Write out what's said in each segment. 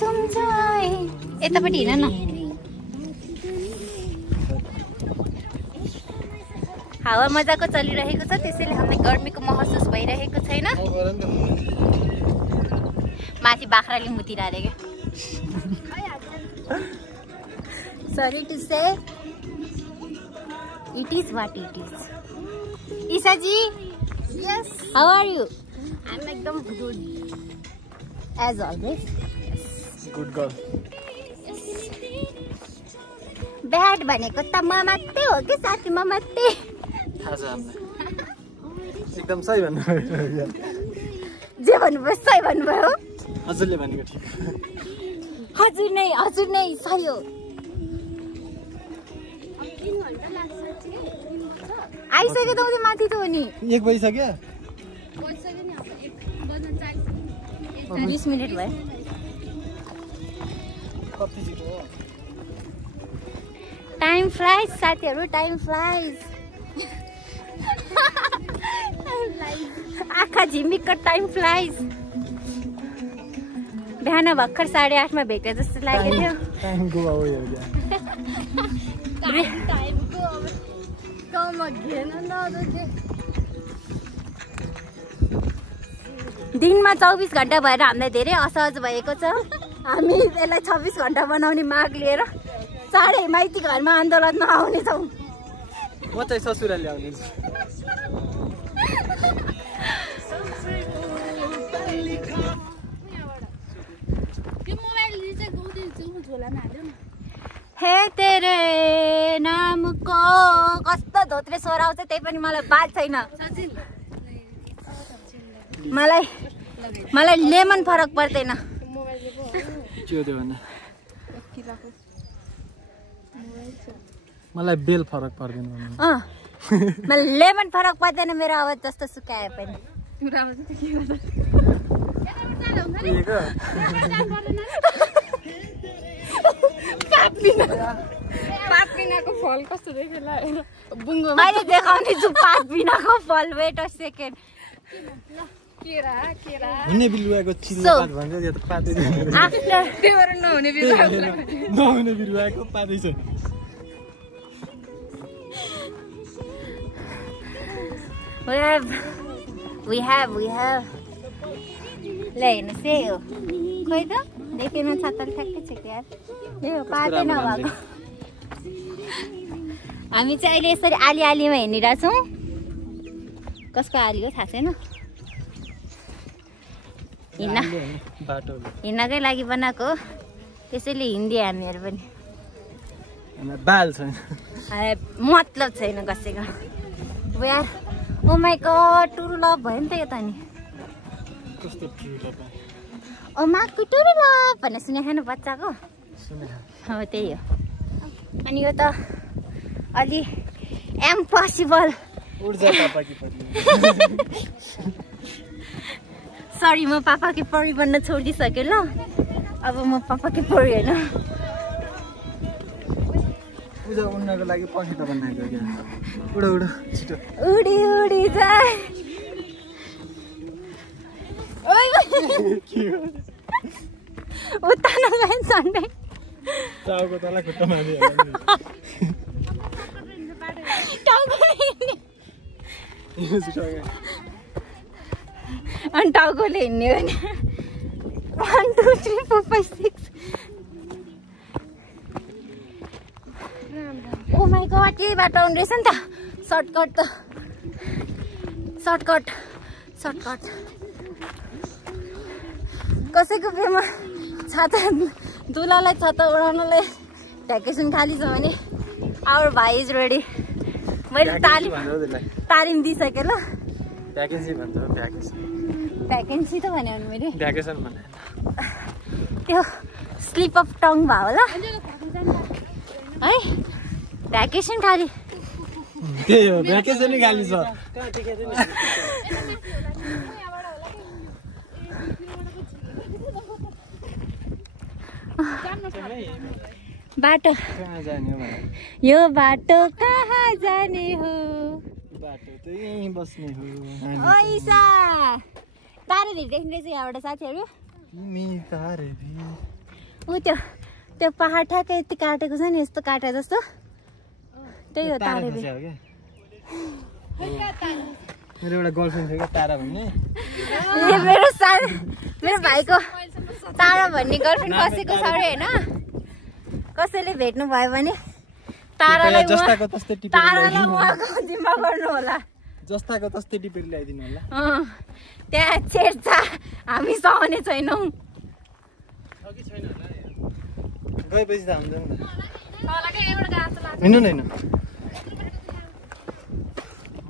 तुम जो आए यतापट्टि हिँड न हावा मजाको चलिरहेको छ त्यसैले हामीलाई गर्मीको महसुस भइरहेको छैन माथि बाख्राले मुतिरहेको क्या sorry to say it is what it is Isha ji yes how are you I am एकदम good as always good girl bad भनेको त म मात्रै हो कि साथी म मात्रै थाहा छ हामीलाई एकदम सही भन्नुभयो जे भन्नुभयो सही भन्नुभयो हजुरले भनेको ठिक हजुर नै सही हो आइसक्यो त उनी माथि त हो नि 1 बजिसक्यो 20 मिनेट भयो कति छिटो हो टाइम फ्लाइज साथीहरु टाइम फ्लाइज आँखा झिमिकको टाइम फ्लाइज बिहान भर्खर 8:30 मा भेटे जस्तो लागेको थियो टाइम गो अवे हो क्या time go away come again दिनमा 24 घण्टा भएर हामीलाई धेरै असहज भएको छ हामी यसलाई 26 घण्टा बनाउने माग लिएर चाँडै माइती घरमा आन्दोलनमा आउने छौँ म चाहिँ ससुराली आउने छु हे तेरे नामको कस्तो धोत्रे स्वर आउँछ त्यही पनि मलाई बात छैन मलाई लेमन फरक पर्दैन के हो त्यो भन्दा मलाई बेल फरक पर्दैन मलाई लेमन फरक पर्दैन मेरो आवाज जस्तो सुकाए पनि पातबिनाको फल कस्तो देखेला बुङ्गो मैले देखाउने छु पातबिनाको फल वेट अ सेकेन्ड केरा हुने बिरुवाको चिल्लो पात भन्छ यो त पातै छैन आफ्टर त्यही भएर नहुने बिरुवा नहुने बिरुवाको पातै छ we have ले हेर्नुहोस् यही हो खोइ त देखेन छातल ठ्याक्कै छ यार यही हो पातै नभएको हामी चाहिँ अहिले यसरी आलीमा हिँडिरहेछौँ कसको आली हो थाहा छैन हिँड्नकै लागि बनाएको त्यसैले हिँड्दियो हामीहरू पनि बाल छैन मतलब छैन कसैको यार ओ माई गॉड टुरु लभ भयो नि त यता नि कस्तो ठुलो ओ माको टुरु लभ भन्ने सुने खानु बच्चाको हो त्यही हो अनि यो त अलि इम्पोसिबल ऊर्जा पापाकी परी सरी म पापाकी परी बन्न छोडिदिसकेँ ल अब म पापाकी परी होइन पूजा उड्नको लागि पखेटा बनाएको क्या उड छिटो उडी जाए उता नगए सन्डे टाउको तल खुट्टा माथि अनि टाउकोले हिँड्ने हो नि 1 2 3 4 5 6 ओ माई गॉड यही बाटो आउने रहेछ नि त सर्टकट कसैको बिहेमा छाता दुलालाई छाता उडाउनलाई भ्याकेसन खाली छ भने आवर भाइ इज रेडी मैले तालिम दिइसकेँ ल भ्याकेन्सी भन्छ भ्याकेन्सी त भन्यो भने मैले भ्याकेसन भने त्यो स्लिप अफ टङ भयो होला है भ्याकेसन खाली त्यही हो भ्याकेसनै खाली छ बाटो कहाँ जाने हो यो बाटो कहाँ जाने हो बाटो त यहीँ बस्ने हो ओइसा तारे धेरै देख्ने रहेछ यहाँबाट साथीहरू ऊ त्यो पहाड ठ्याक्कै यति काटेको छ नि यस्तो काटे जस्तो त्यही हो तारे मेरो एउटा गर्लफ्रेन्ड थियो क्या तारा भन्ने मेरो भाइको तारा भन्ने गर्लफ्रेन्ड बसेको छ अरे होइन कसैले भेट्नु भयो भने तारालाई जस्ताको तस्तै टिपेर तारालाई उहाँको जिम्मा गर्नु होला जस्ताको तस्तै टिपेर ल्याइदिनु होला त्यहाँ छेड्छा हामी सहने छैनौँ गएपछि त हुन्छ होइन होइन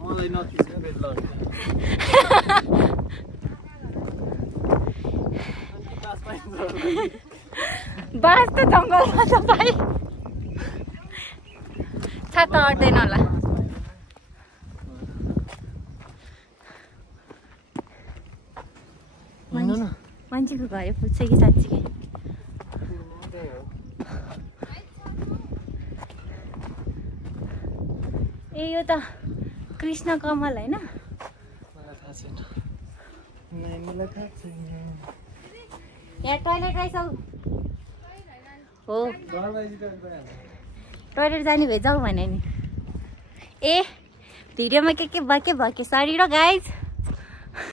मलाई नथिच्नु फेरि लड्छ बाँस त जङ्गलमा छ भाइ छाता अट्दैन होला मान्छेको घरै पुग्छ कि साँच्चीकै ए यो त कृष्ण कमल होइन यहाँ टोइलेट रहेछ हो टोइलेट जाने भए जाऊ भने नि ए भिडियोमा के भयो के सरी र गाइज